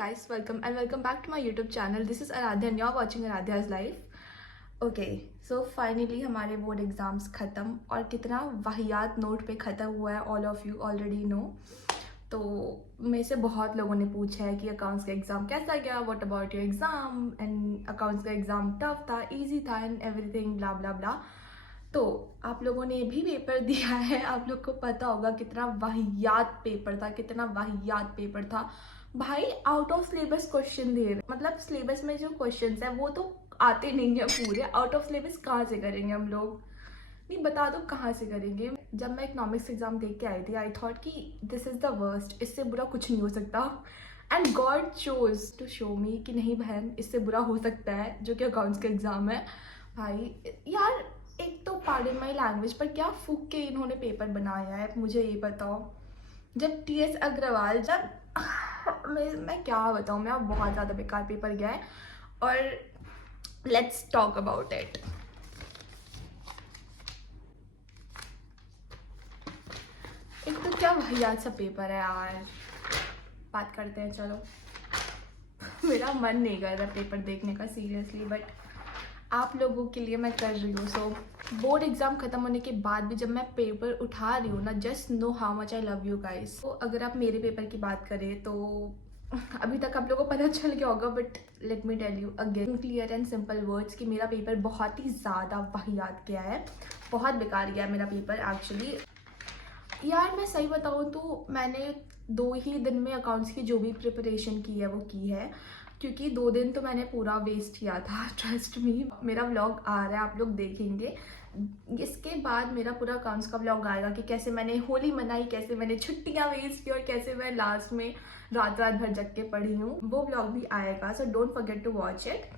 guys, welcome and welcome back to my YouTube channel. This is Aradhya and you're watching Aradhya's life. Okay, so finally हमारे board exams ख़त्म और कितना वाहियात note पे ख़त्म हुआ है. All of you already know. तो मेरे से बहुत लोगों ने पूछा है कि अकाउंट्स का एग्ज़ाम कैसा गया, what about your exam, and accounts का एग्ज़ाम टफ था, इजी था एंड एवरीथिंग ब्ला ब्ला ब्ला. तो आप लोगों ने भी पेपर दिया है, आप लोग को पता होगा कितना वाहियात पेपर था, कितना वाहियात पेपर था भाई. आउट ऑफ सिलेबस क्वेश्चन दे रहे, मतलब सिलेबस में जो क्वेश्चंस है वो तो आते नहीं है पूरे. आउट ऑफ सिलेबस कहाँ से करेंगे हम लोग, नहीं बता दो कहाँ से करेंगे. जब मैं इकोनॉमिक्स एग्जाम देख के आई थी आई थॉट कि दिस इज़ द वर्स्ट, इससे बुरा कुछ नहीं हो सकता. And God chose to show me कि नहीं बहन, इससे बुरा हो सकता है, जो कि अकाउंट्स का एग्ज़ाम है. भाई यार, एक तो पार्डन माई लैंग्वेज पर क्या फूक के इन्होंने पेपर बनाया है, मुझे ये बताओ. जब टीएस अग्रवाल, जब मैं क्या बताऊँ, मेरा बहुत ज़्यादा बेकार पेपर गया है. और लेट्स टॉक अबाउट इट. एक तो क्या वाहियात सा पेपर है यार, बात करते हैं चलो. मेरा मन नहीं कर रहा पेपर देखने का सीरियसली, बट आप लोगों के लिए मैं कर रही हूँ. सो बोर्ड एग्जाम खत्म होने के बाद भी जब मैं पेपर उठा रही हूँ ना, just know how much I love you guys. तो अगर आप मेरे पेपर की बात करें तो अभी तक आप लोगों को पता चल गया होगा, but let me tell you again clear and simple words कि मेरा पेपर बहुत ही ज़्यादा वाहियात गया है, बहुत बेकार गया है मेरा पेपर एक्चुअली. यार मैं सही बताऊँ तो मैंने 2 ही दिन में अकाउंट्स की जो भी प्रिपरेशन की है वो की है, क्योंकि 2 दिन तो मैंने पूरा वेस्ट किया था. ट्रस्ट मी, मेरा व्लॉग आ रहा है, आप लोग देखेंगे. इसके बाद मेरा पूरा अकाउंट्स का व्लॉग आएगा कि कैसे मैंने होली मनाई, कैसे मैंने छुट्टियां वेस्ट की और कैसे मैं लास्ट में रात रात भर जग के पढ़ी हूँ. वो व्लॉग भी आएगा, so don't forget to watch it.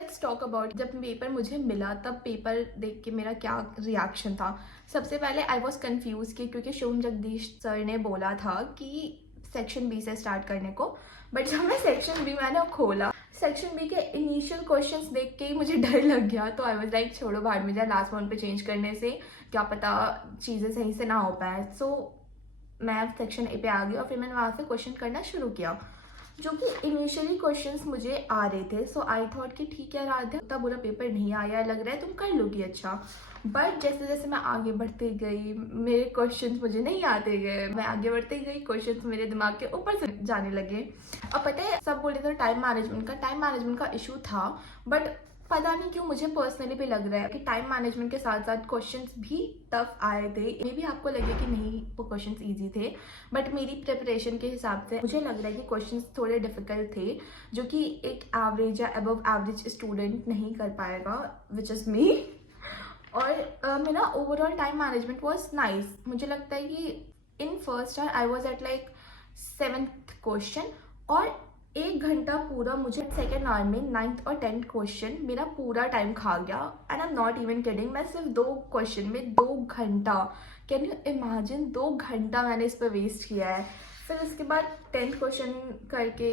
Let's talk about जब पेपर मुझे मिला तब पेपर देख के मेरा क्या रिएक्शन था. सबसे पहले आई वॉज कन्फ्यूज कि क्योंकि शिवम जगदीश सर ने बोला था कि सेक्शन बी से स्टार्ट करने को, बट जब मैं सेक्शन बी मैंने खोला, सेक्शन बी के इनिशियल क्वेश्चंस देख के ही मुझे डर लग गया. तो आई वाज लाइक छोड़ो भाड़ में जाए, लास्ट मोमेंट पे चेंज करने से क्या पता चीज़ें सही से ना हो पाए. सो मैं सेक्शन ए पे आ गई और फिर मैंने वहाँ से क्वेश्चन करना शुरू किया, जो कि इनिशियली क्वेश्चंस मुझे आ रहे थे. सो आई थॉट कि ठीक है राधे, इतना बुरा पेपर नहीं आया, लग रहा है तुम कर लोगी अच्छा. बट जैसे जैसे मैं आगे बढ़ती गई, मेरे क्वेश्चंस मुझे नहीं आते गए, मैं आगे बढ़ती गई, क्वेश्चंस मेरे दिमाग के ऊपर से जाने लगे. और पता है सब बोल रहे थे टाइम मैनेजमेंट का इशू था, बट पता नहीं क्यों मुझे पर्सनली भी लग रहा है कि टाइम मैनेजमेंट के साथ साथ क्वेश्चंस भी टफ आए थे. मे भी आपको लगे कि नहीं वो क्वेश्चंस इजी थे, बट मेरी प्रिपरेशन के हिसाब से मुझे लग रहा है कि क्वेश्चंस थोड़े डिफिकल्ट थे, जो कि एक एवरेज या अबव एवरेज स्टूडेंट नहीं कर पाएगा, विच इज़ मी. और मेरा overall time management was nice. मुझे लगता है कि in first year I was at like 7th question, और 1 घंटा पूरा मुझे सेकेंड आवर में 9th और 10th क्वेश्चन मेरा पूरा टाइम खा गया. And I am not even kidding, मैं सिर्फ 2 क्वेश्चन में 2 घंटा, कैन यू इमेजिन, 2 घंटा मैंने इस पर वेस्ट किया है. फिर उसके बाद 10th क्वेश्चन करके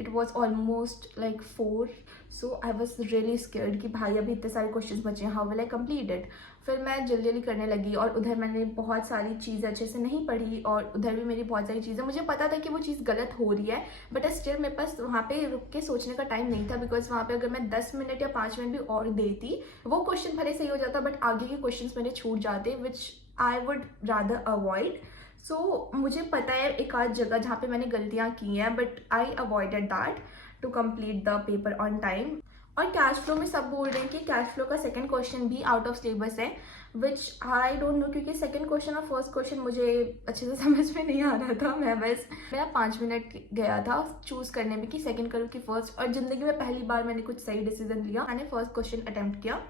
it was almost like 4. So I was really scared कि भाई अभी इतने सारे क्वेश्चन बचे हैं, how will I complete it. फिर मैं जल्दी जल्दी करने लगी और उधर मैंने बहुत सारी चीज़ अच्छे से नहीं पढ़ी, और उधर भी मेरी बहुत सारी चीज़ें मुझे पता था कि वो चीज़ गलत हो रही है, बट स्टिल मेरे पास वहाँ पे रुक के सोचने का टाइम नहीं था. बिकॉज वहाँ पे अगर मैं 10 मिनट या 5 मिनट भी और देती, वो क्वेश्चन भले सही हो जाता, बट आगे के क्वेश्चन मेरे छूट जाते, विच आई वुड रादर अवॉइड. सो मुझे पता है एक आध जगह जहाँ पे मैंने गलतियाँ की हैं, but I avoided that to complete the paper on time. और कैश फ्लो में सब बोल रहे हैं कि कैश फ्लो का सेकंड क्वेश्चन भी आउट ऑफ सिलेबस है, विच आई डोंट नो, क्योंकि सेकंड क्वेश्चन और फर्स्ट क्वेश्चन मुझे अच्छे से समझ में नहीं आ रहा था. मैं बस मेरा 5 मिनट गया था चूज़ करने में कि सेकंड करूँ कि फर्स्ट, और ज़िंदगी में पहली बार मैंने कुछ सही डिसीजन लिया. मैंने फर्स्ट क्वेश्चन अटेम्प्ट किया,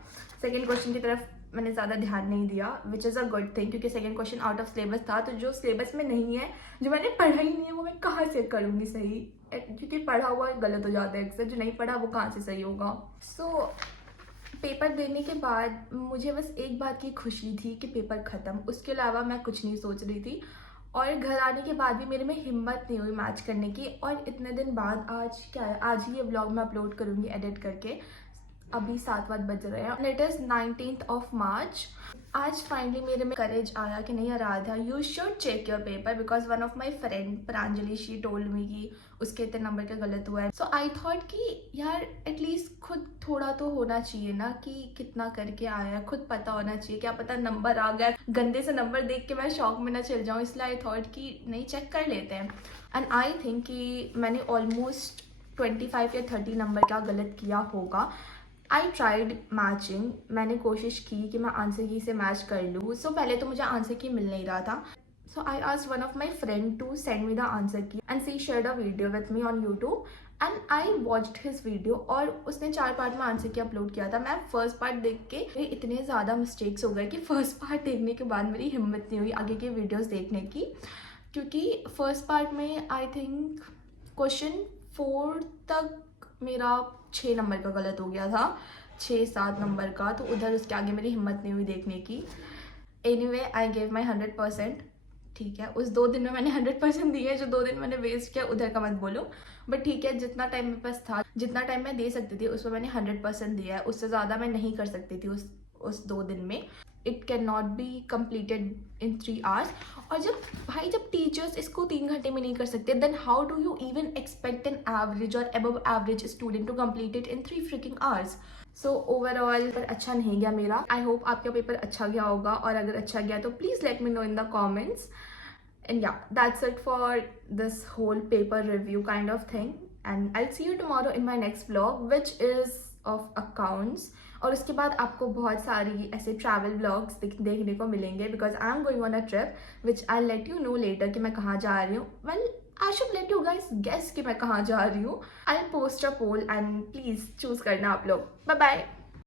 सेकेंड क्वेश्चन की तरफ मैंने ज़्यादा ध्यान नहीं दिया, which is a good thing, क्योंकि second question out of syllabus था. तो जो सिलेबस में नहीं है, जो मैंने पढ़ा ही नहीं है, वो मैं कहाँ से करूँगी सही, क्योंकि पढ़ा हुआ गलत हो जाता है अक्सर, जो नहीं पढ़ा वो कहाँ से सही होगा. सो पेपर देने के बाद मुझे बस एक बात की खुशी थी कि पेपर ख़त्म, उसके अलावा मैं कुछ नहीं सोच रही थी. और घर आने के बाद भी मेरे में हिम्मत नहीं हुई मैच करने की. और इतने दिन बाद आज क्या है, आज ही ये व्लॉग मैं अपलोड करूँगी एडिट करके. अभी 7 बज रहे हैं। It is 19th of March। आज फाइनली मेरे में करेज आया कि नहीं Aaradhya, you should check your paper, because one of my friend Pranjali she told me कि उसके इतने नंबर का गलत हुआ है। सो आई थॉट कि यार एटलीस्ट खुद थोड़ा तो होना चाहिए ना कि कितना करके आया, खुद पता होना चाहिए। क्या पता नंबर आ गया, गंदे से नंबर देख के मैं शॉक में ना चल जाऊँ, इसलिए आई थॉट कि नहीं चेक कर लेते हैं। एंड आई थिंक कि मैंने ऑलमोस्ट 25 या 30 नंबर का गलत किया होगा। आई ट्राइड मैचिंग, मैंने कोशिश की कि मैं आंसर की से मैच कर लूँ। सो पहले तो मुझे आंसर की मिल नहीं रहा था, so I asked one of my friend to send me the answer key and she shared a video with me on YouTube and I watched his video. और उसने 4 पार्ट में आंसर की अपलोड किया था। मैं फर्स्ट पार्ट देख के इतने ज़्यादा मिस्टेक्स हो गए कि फर्स्ट पार्ट देखने के बाद मेरी हिम्मत नहीं हुई आगे के वीडियोज़ देखने की, क्योंकि फर्स्ट पार्ट में आई थिंक क्वेश्चन 4 तक मेरा 6 नंबर का गलत हो गया था, 6-7 नंबर का, तो उधर उसके आगे मेरी हिम्मत नहीं हुई देखने की। Anyway I gave my 100%। ठीक है, उस 2 दिन में मैंने 100% दिए, जो 2 दिन मैंने वेस्ट किया उधर का मत बोलो, बट ठीक है, जितना टाइम मेरे पास था, जितना टाइम मैं दे सकती थी उसमें मैंने 100% दिया है। उससे ज़्यादा मैं नहीं कर सकती थी उस 2 दिन में। It can not be completed in 3 hours. और जब टीचर्स इसको 3 घंटे में नहीं कर सकते, then how do you even expect an average और above average student to complete it in 3 freaking hours. So overall पर अच्छा नहीं गया मेरा। आई होप आपका पेपर अच्छा गया होगा, और अगर अच्छा गया तो please let me know in the comments. And yeah, that's it for this whole paper review kind of thing. And I'll see you tomorrow in my next vlog, which is of accounts. और उसके बाद आपको बहुत सारी ऐसे travel vlogs देखने को मिलेंगे, because I am going on a trip which I let you know later कि मैं कहाँ जा रही हूँ। Well, I should let you guys guess कि मैं कहाँ जा रही हूँ। I post a poll and please choose करना आप लोग। Bye bye.